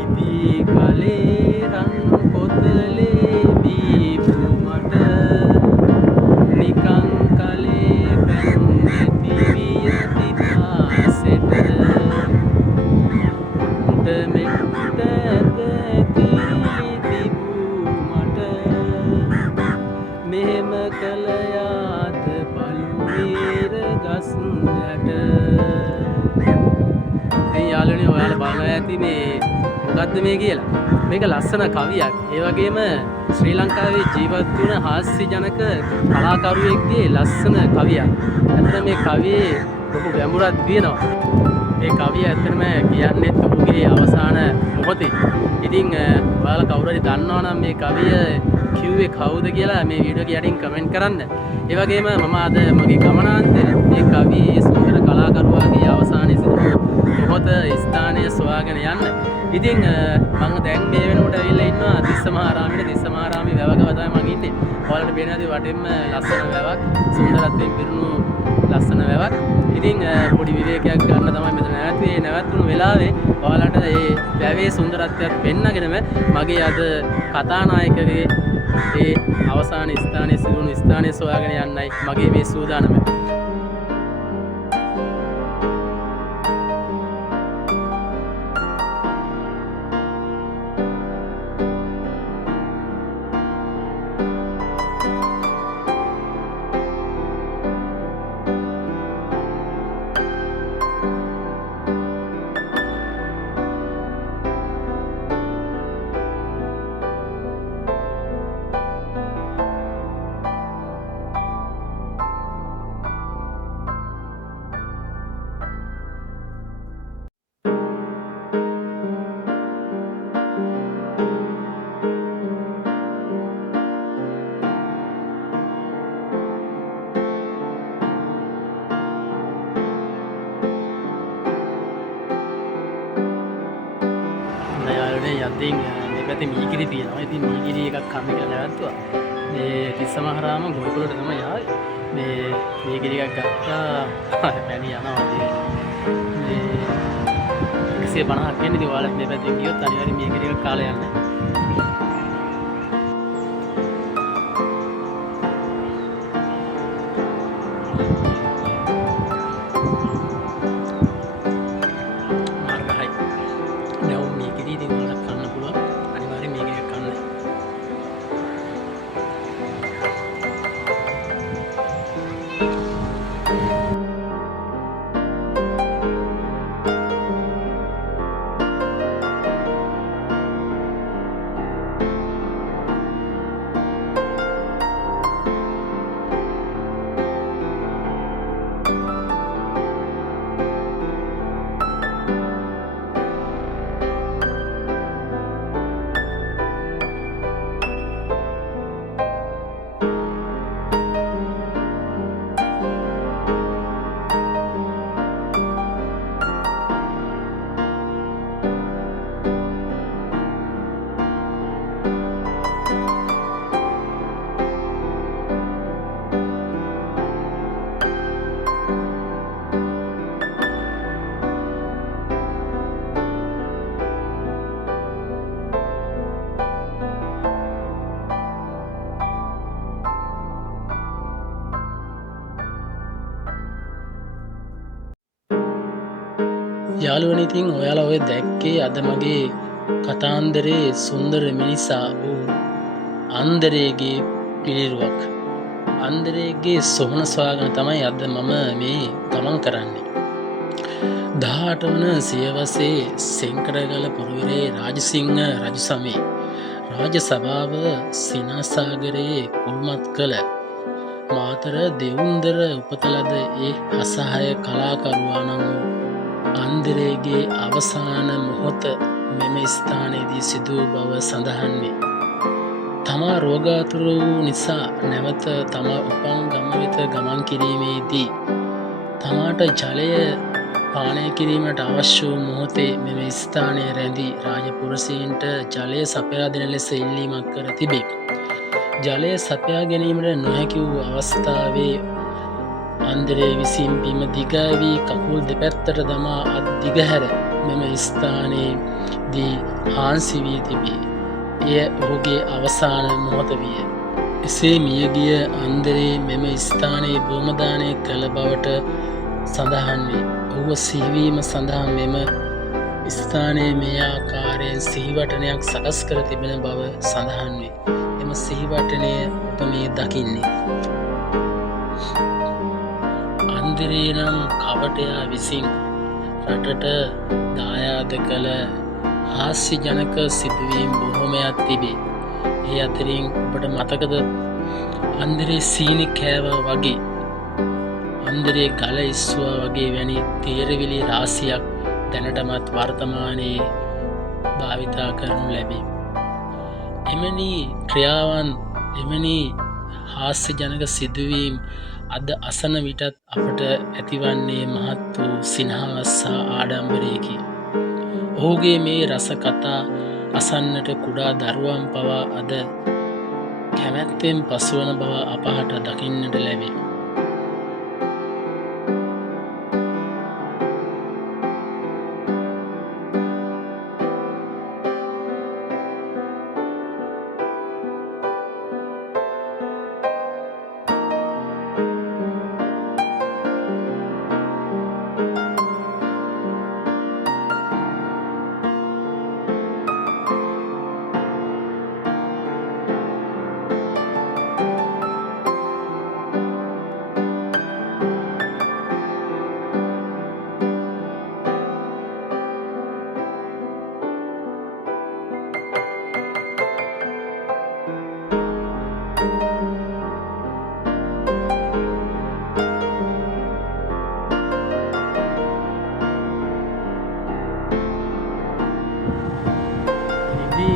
ඉදි කලේ රන් පොතලේ බීපු මට නිකං කලේ පැන් නැති විය තිතාසෙට උට මෙට්ට ඇත ඇතිලි තිබූ මට මෙහෙම කළ යාද පළුවීර ගස් යට. ඉතින් යාළුවනේ ඔයාලා බලනවා ඇති මේ මොකද්ද මේ කියලා. මේක ලස්සන කවියක්. ඒ වගේම ශ්‍රී ලංකාවේ ජීවත් වුණ හාස්‍ය ජනක කලාකරුවෙක්ගේ ලස්සන කවියක්. ඇත්තට මේ කවියේ ලොකු ගැඹුරක් තියෙනවා. මේ කවිය ඇත්තටම කියන්නේත් ඔහුගේ අවසාන මොහොතේ. ඉතින් ඔයාලා කවුරු හරි දන්නවා නම් මේ කවිය කිව්වේ කවුද කියලා මේ වීඩියෝ එක යටින් කමෙන්ට් කරන්න. ඒ වගේම මම අද මගේ ගමනාන්තයේ මේ කවියේ සුන්දර කලාකරුවාගේ අවසානයේ සිදු මොහොත ස්ථානය සොයාගෙන යන්න. ඉතින් මම දැන් මේ වෙනකොට ඇවිල්ලා ඉන්නවා තිස්සමහාරාමයේ. තිස්සමහාරාමයේ වැවක තමයි මම ඉන්නේ. ඔයාලට පේනවාද වටෙන්ම ලස්සන වැවක්, සුන්දරත්වයෙන් පිරුණු ලස්සන වැවක්. ඉතින් පොඩි විවේකයක් ගන්න තමයි මෙතන නැවතුනේ. නැවතුණු වෙලාවේ ඔයාලට මේ වැවේ සුන්දරත්වයක් පෙන්නගෙනම මගේ අද කතානායකගේ ඒ අවසාන ස්ථානයේ සිදුණු ස්ථානය සොයාගෙන යන්නයි මගේ මේ සූදානම. යද්දී මේ පැත්තේ මීගිරි තියෙනවා. ඉතින් මීගිරි එකක් කන්න කියලා නැවතුවා. මේ තිස්සමහාරාම ගොවිපළට තමයි ආවේ. මේ මීගිරි එකක් ගත්තා. පැණි යනවා. මේ 150ක් වෙන ඉතින් ඔයාලත් මේ පැත්තෙන් ගියොත් අනිවාර්යෙන් මීගිරි එකක් කාලා යන්න. යාළුවනේ ඉතින් ඔයාලා ඔය දැක්කේ අද මගේ කතාන්දරේ සුන්දර මිනිසා වූ අන්දරේගේ පිළිරුවක්. අන්දරේගේ සොහන සොයාගෙන තමයි අද මම මේ ගමන් කරන්නේ. 18 වන සියවසේ සෙන්කඩගල පුරවරේ රාජසිංහ රජු සමයේ රාජ සභාව සිනාසාගරයේ කුල්මත් කළ මාතර දෙවුන්දර උපතලද ඒ අසහාය කලාකරුවා නම් වූ අන්දරේගේ අවසාන මොහොත මෙම ස්ථානයේදී සිදු බව සඳහන් වේ. තමා රෝගාතුර වූ නිසා නැවත තමා උපන් ගම වෙත ගමන් කිරීමේදී තමාට ජලය පානය කිරීමට අවශ්‍ය වූ මොහොතේ මෙම ස්ථානයේ රැඳී රාජපුරසීන්ට ජලය සපයා දෙන ලෙස ඉල්ලීමක් කර තිබේ. ජලය සපයා ගැනීමට නොහැකි වූ අවස්ථාවේ අන්දරේ විසින් බිම දිගවී කකුල් දෙපැත්තට දමා අත් දිගහැර මෙම ස්ථානයේදී හාන්සි වී තිබේ. එය ඔහුගේ අවසාන මොහොත විය. එසේ මියගිය අන්දරේ මෙම ස්ථානයේ බෝමදානය කළ බවට සඳහන් වේ. ඔහුව සිහිවීම සඳහා මෙම ස්ථානයේ මේ ආකාරයෙන් සිහිවටනයක් සකස් කර තිබෙන බව සඳහන් වේ. එම සිහිවටනය ඔබ මේ දකින්නේ. අන්දරේ නම් කපටයා විසින් රටට දායාද කළ හාස්‍ය ජනක සිදුවීම් බොහොමයක් තිබේ. ඒ අතරින් ඔබට මතකද අන්දරේ සීනි කෑවා වගේ, අන්දරේ ගල ඉස්වා වගේ වැනි තේරවිලි රාශියක් දැනටමත් වර්තමානයේ භාවිතා කරනු ලැබේ. එමනි ක්‍රියාවන්, එමනි හාස්‍ය ජනක සිදුවීම් අද අසන විටත් අපට ඇතිවන්නේ මහත් වූ සිනහවක් සහ ආඩම්බරයකි. ඔහුගේ මේ රස කතා අසන්නට කුඩා දරුවන් පවා අද කැමැත්තෙන් පසුවන බව අපහට දකින්නට ලැබේ.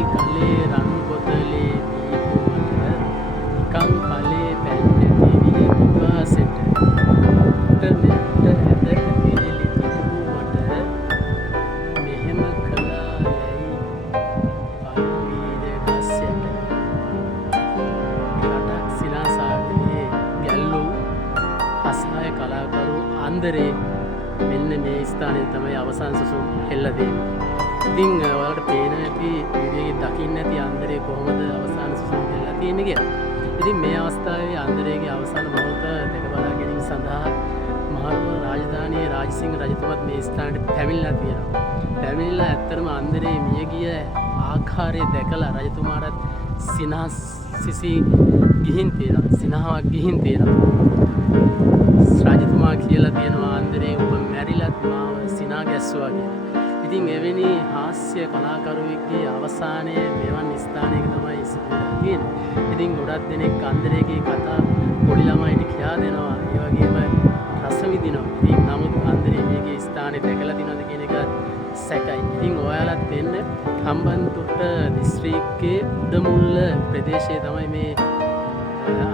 කලේ රන් පොතලේ දීපුවට නිකං කලේ පැන්නැති වී විවාසෙට නෙට ඇද පිරිලි තිබුවට මෙහෙම කළා යැයි පල්වීද ගස්සයට රටක් සිනාසාගරයේ ගැල්ලු හසාය කලාකරු අන්දරේ මෙන්න මේ ස්ථානය තමයි අවසන් සුසුම් හෙල්ලදේ. ඉතින් ඔයාලට පේන ඇති වීඩියෝ එකේ දකින්න ඇති අන්දරේ කොහොමද අවසාන සුසුම් හෙල්ලලා තියෙන්නේ කියලා. ඉතින් මේ අවස්ථාවේ අන්දරේගේ අවසාන මොහොත දැක බලා ගැනීම සඳහා මහනුවර රාජධානියේ රාජසිංහ රජතුමත් මේ ස්ථානයට පැමිණලා තියෙනවා. පැමිණිලා ඇත්තටම අන්දරේ මියගිය ආකාරය දැකලා රජතුමාට සිනහස් ගිහින් තියෙනවා. සිනහවක් ගිහින් තියෙනවා. රජතුමා කියලා තියෙනවා අන්දරේ ඔබ මැරිලත් මාව සිනා ගැස්සුවා කියලා. ඉතින් එවැනි හාස්‍ය කලාකරුවෙක්ගේ අවසානය මෙවන් ස්ථානයක තමයි සිදුවලා තියෙන්නේ. ඉතින් ගොඩක් දෙනෙක් අන්දරේගේ කතා පොඩි ළමයිට කියා දෙනවා. ඒ වගේම රස විඳිනවා. ඉතින් නමුත් අන්දරේ මේගේ ස්ථානේ දැකලා තියෙනවද කියන එක සැකයි. ඉතින් ඔයාලත් දෙන්න හම්බන්තොට දිස්ත්‍රික්කයේ උඩමුල්ල ප්‍රදේශයේ තමයි මේ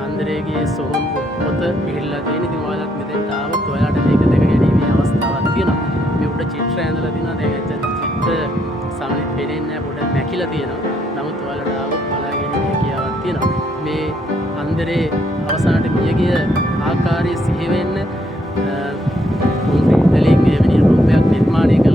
අන්දරේගේ සොහොන් පොත පිහිටලා තියෙන්නේ. ඉතින් ඔයාලත් මෙතෙන්ට ආවොත් ඔයාලට මේක දැක ගැනීමේ අවස්ථාවක් තියෙනවා. මේ උඩ චිත්‍ර ඇඳලා තියෙනවා. දැන් චිත්‍ර සමලිත් පේන්නේ නැහැ, පොඩ මැකිලා තියෙනවා. නමුත් ඔයාලට ආවොත් බලා ගැනීමේ හැකියාවක් තියෙනවා. මේ අන්දරේ අවසානට මියගිය ආකාරය සිහි වෙන්න උන් පිටලින් එවැනි රූපයක් නිර්මාණය කළා.